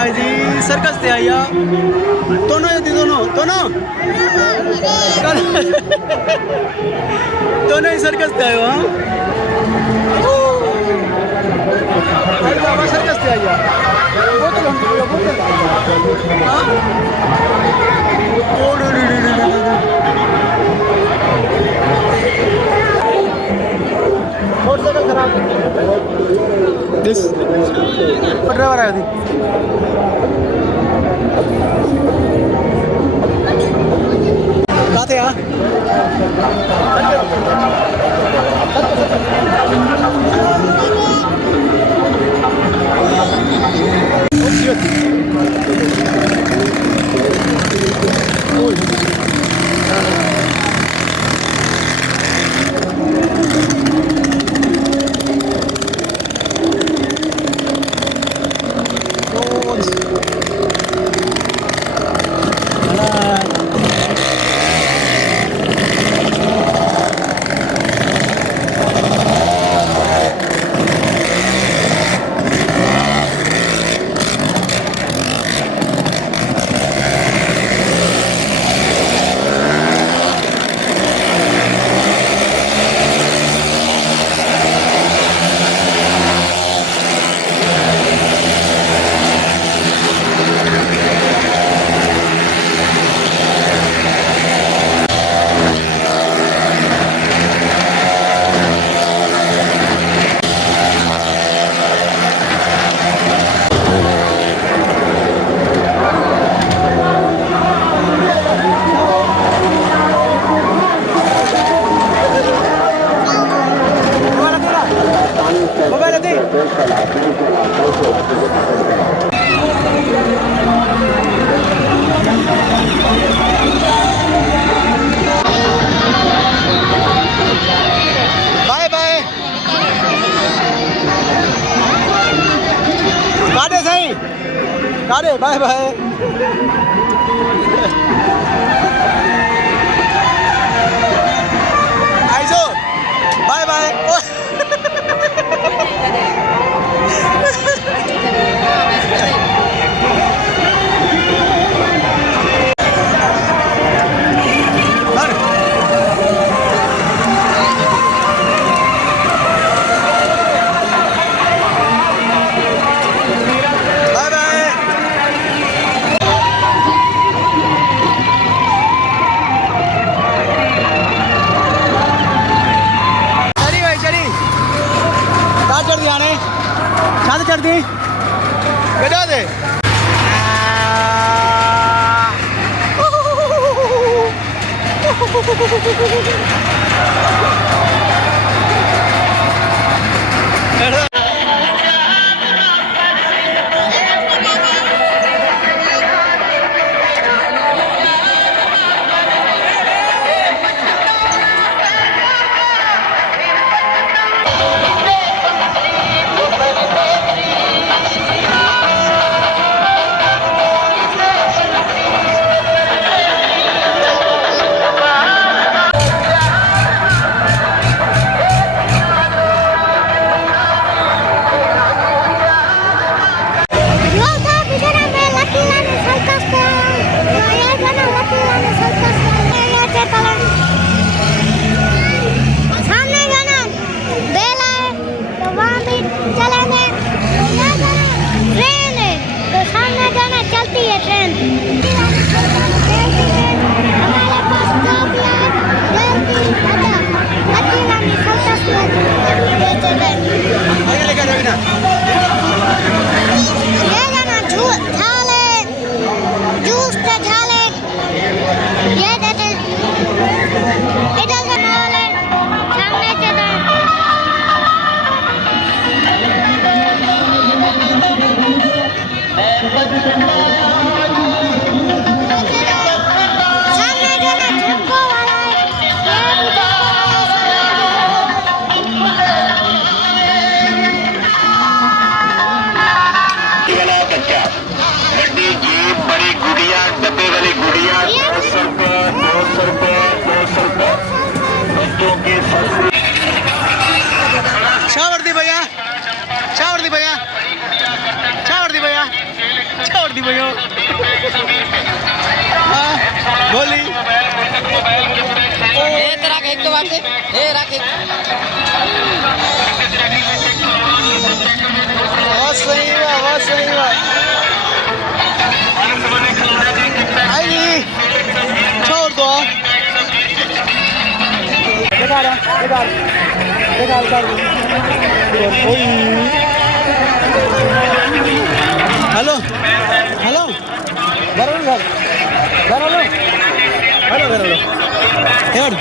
आए जी सर्कस से आया दोनों दोनों दोनों दोनों ही सर्कस से आयो हाँ सर्कस से आया बोतल हम मोटरसाइकिल खराब ड्राइवर आया थी यहाँ बाय बाय आइजो बाय बाय छात कर दी गजा दे छावर्दी भैया छावर्दी भैया छावर्दी भैया कर दी भैया हाँ बोली राख एक तो बाटे राख एक सही बात आई छोड़ दो हेलो हेलो घर हेलो हेलो यार